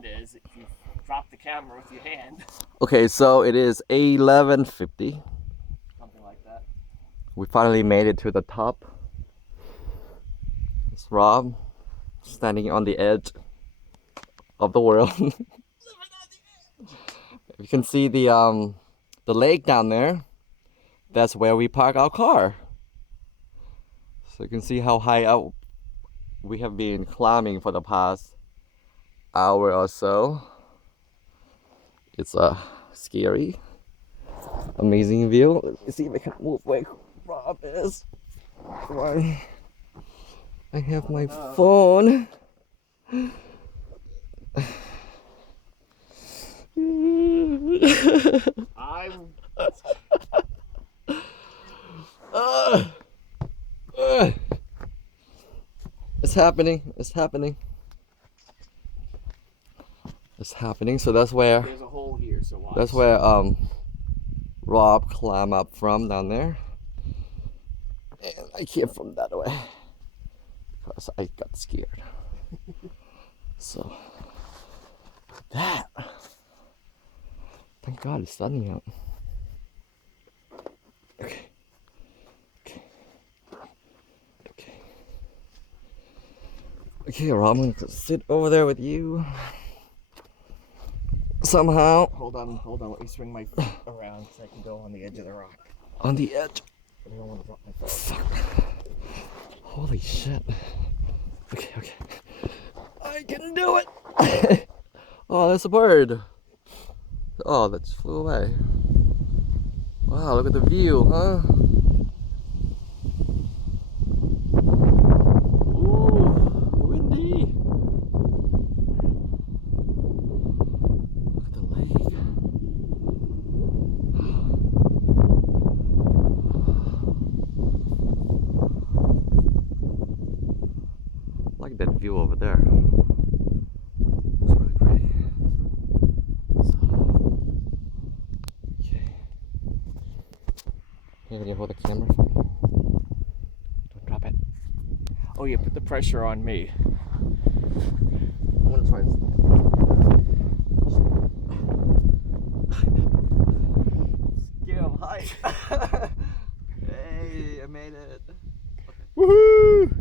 sound is if you drop the camera with your hand. Okay, so it is 11:50. Something like that. We finally made it to the top. It's Rob standing on the edge of the world. You can see the lake down there. That's where we park our car. So you can see how high up we have been climbing for the past hour or so. It's a scary, amazing view. Let me see if I can move where Rob is. Why? I have my phone. It's happening. It's happening. It's happening. So that's where. There's a hole here, so watch. That's where Rob climbed up from down there, and I came from that way because I got scared. So that. Thank God it's sunny out. Okay. Okay. Okay. Okay, Rob, I'm gonna sit over there with you. Somehow. Hold on. Let me swing my feet around so I can go on the edge of the rock. On the edge. I don't want to drop my phone. Fuck. Holy shit. Okay. I can do it. Oh, there's a bird. Oh, that just flew away. Wow, look at the view, huh? Ooh, windy. Look at the lake. I like that view over there. It's really pretty. Can you hold the camera for me? Don't drop it. Oh yeah, put the pressure on me. I'm gonna try and scale height. Hey, I made it. Woohoo!